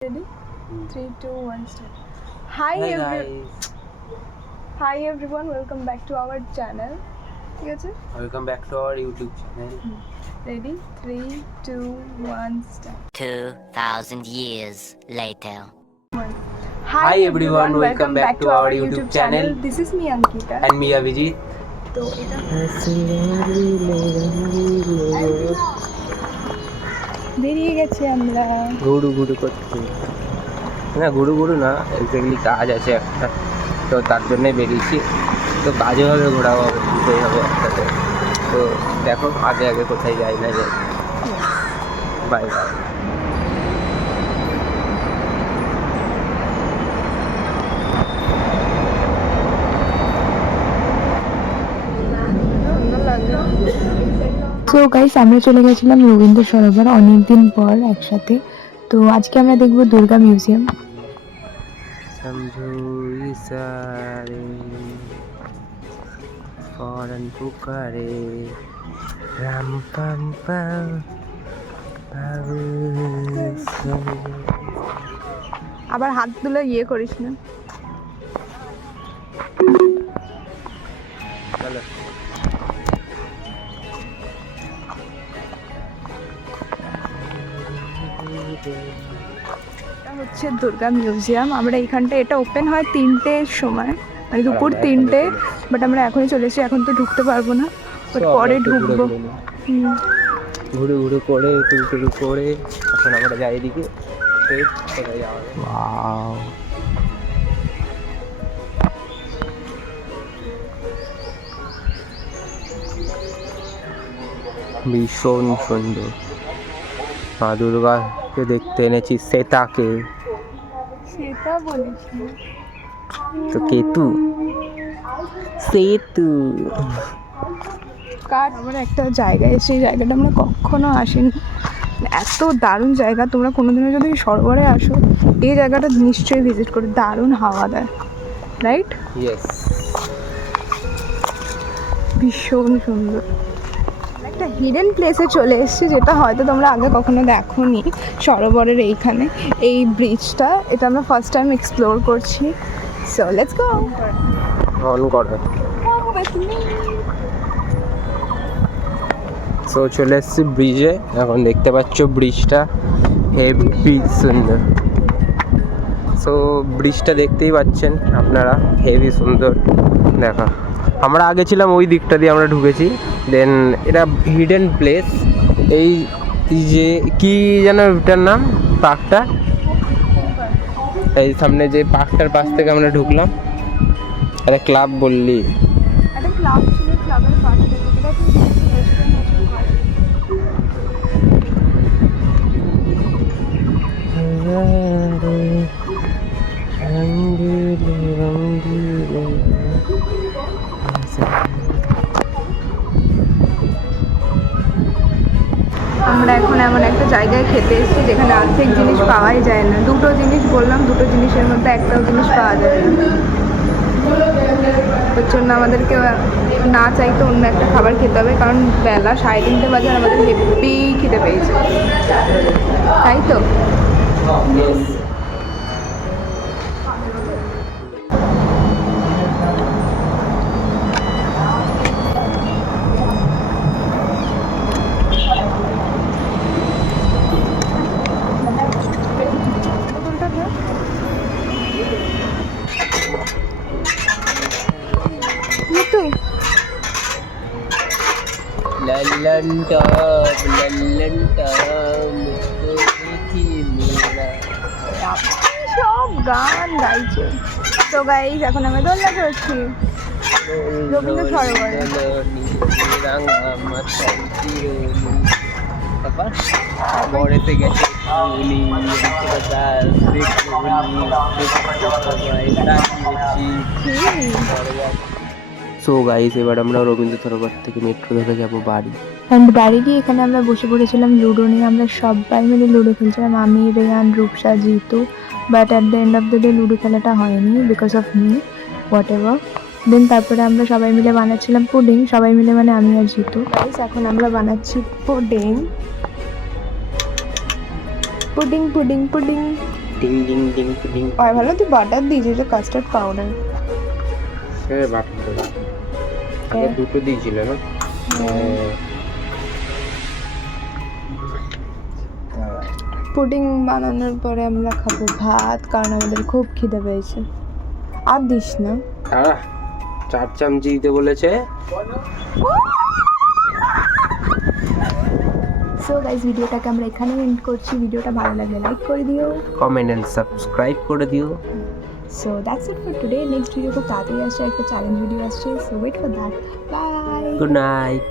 Ready? 3, 2, 1, start. Hey guys, Hi everyone, welcome back to our channel. ঠিক আছে? welcome back to our YouTube channel. Ready? 3, 2, 1, start. 2,000 years later. Hi everyone, welcome back to our YouTube channel. This is me Ankita. And me Abhijit. তো এটা বেরিয়ে গেছি আমরা। ঘুরু ঘুরু করতে না, ঘুরু না, এক্স্যাক্টলি কাজ আছে একটা, তো তার জন্যে বেরিয়েছি। তো কাজও হবে, ঘোরাও হবে, দুটোই হবে একসাথে। তো দেখো আগে আগে কোথায় যাই না যাই। Bye bye. সো গাইস, আমরা চলে গেছিলাম রবীন্দ্র সরোবর অনেকদিন পর একসাথে। তো আজকে আমরা দেখব দুর্গা মিউজিয়াম। समझो इशारे फौरन पुकारे राम पम पम আবার হাত তুলে করিস না। चलो এটা হচ্ছে দুর্গা মিউজিয়াম। আমরা এইখানটা এটা ওপেন হয় 3টের সময়, মানে দুপুর 3টে, বাট আমরা এখনই চলে এসেছি, এখন তো ঢুকতে পারবো না, বাট পরে ঢুকবো। ঘুরে ঘুরে করে টুরু করে এখন আমরা যাই এদিকে। কোথায় যাওয়া হবে? ওয়াও, ভীষণ সুন্দর। মা দুর্গাকে দেখতে এনেছি, সেতাকে। সেটা বলিস না। তো কেতু সেতু কার আমরা একটা জায়গায়, সেই জায়গাটা আমরা কখনো আসিনি। এত দারুণ জায়গা, তোমরা কোনোদিনও যদি সরোবরে আসো এই জায়গাটা নিশ্চয়ই ভিজিট করে, দারুণ হাওয়া দেয়, রাইট? ইয়েস, ভীষণ সুন্দর। একটা হিডেন প্লেসে চলে এসেছি, যেটা হয়তো তোমরা আগে কখনো দেখোনি। সরোবরের এইখানে এই ব্রিজটা, এটা আমরা ফার্স্ট টাইম এক্সপ্লোর করছি। So let's go. অন করে। সো চলে এসেছি ব্রিজে, এখন দেখতে পাচ্ছ ব্রিজটা হেভি সুন্দর। সো ব্রিজটা দেখতেই পাচ্ছেন আপনারা, হেভি সুন্দর দেখা। আমরা আগে ছিলাম ওই দিকটা দিয়ে আমরা ঢুকেছি, দেন এটা হিডেন প্লেস। এই যে কি যেন এটার নাম, পার্কটা, এই সামনে যে পার্কটার পাশ থেকে আমরা ঢুকলাম। আরে ক্লাব বললি? একটা ক্লাব ছিল, ক্লাবের পাশে যেটা আমরা এখন এমন একটা জায়গায় খেতে এসেছি যেখানে অর্ধেক জিনিস পাওয়াই যায় না। দুটো জিনিস বললাম, দুটো জিনিসের মধ্যে একটাও জিনিস পাওয়া যায় না। ওর জন্য আমাদেরকে না চাইতে অন্য একটা খাবার খেতে হবে, কারণ বেলা 3:30 বাজে, আর আমাদের হেভি খেতে পেয়েছে, তাই তো? लल्लन टॉप लल्लन टॉप देखी मेरा। সব গান গাইছে। তো গাইস, এখন আমরা দোলনা চড়ছি রবীন্দ্র সরোবরে। বড়েতে গেছে সো গাইস, এবার আমরা রবীন্দ্র সরোবর থেকে মেট্রো ধরে যাব বাড়ি। অ্যান্ড বাড়ি গিয়ে এখানে আমরা বসে পড়েছিলাম লুডো নিয়ে। আমরা সবাই মিলে লুডো খেলছিলাম, আমি, Rehan, Rupsa, Jitu. But at the end of the day ludo খেলাটা হয়নি বিকজ অফ মি, হোয়াট এভার। দেন তারপরে আমরা সবাই মিলে বানাচ্ছিলাম পুডিং, সবাই মিলে মানে আমি আর জিতু। গাইস, এখন আমরা বানাচ্ছি pudding pudding pudding pudding ding ding ding ding আর ভালো তুই বাটার দিয়েছিস, এটা কাস্টার্ড পাউডার। হ্যাঁ বাটার আগে দুটো দিয়েছিল না? পুডিং বানানোর পরে আমরা খাবো ভাত, কারণ আমাদের খুব খিদে পেয়েছে। আর দিস না। তারা 4 চামচ দিতে বলেছে। সো গাইজ ভিডিওটাকে আমরা এখানে এন্ড করছি। ভিডিওটা ভালো লাগলে লাইক করে দিও। কমেন্ট এন্ড সাবস্ক্রাইব করে দিও। So that's it for today. Next video খুব তাড়াতাড়ি আসছে, একটা চ্যালেঞ্জ ভিডিও আসছে, so wait for that. Bye. Good night.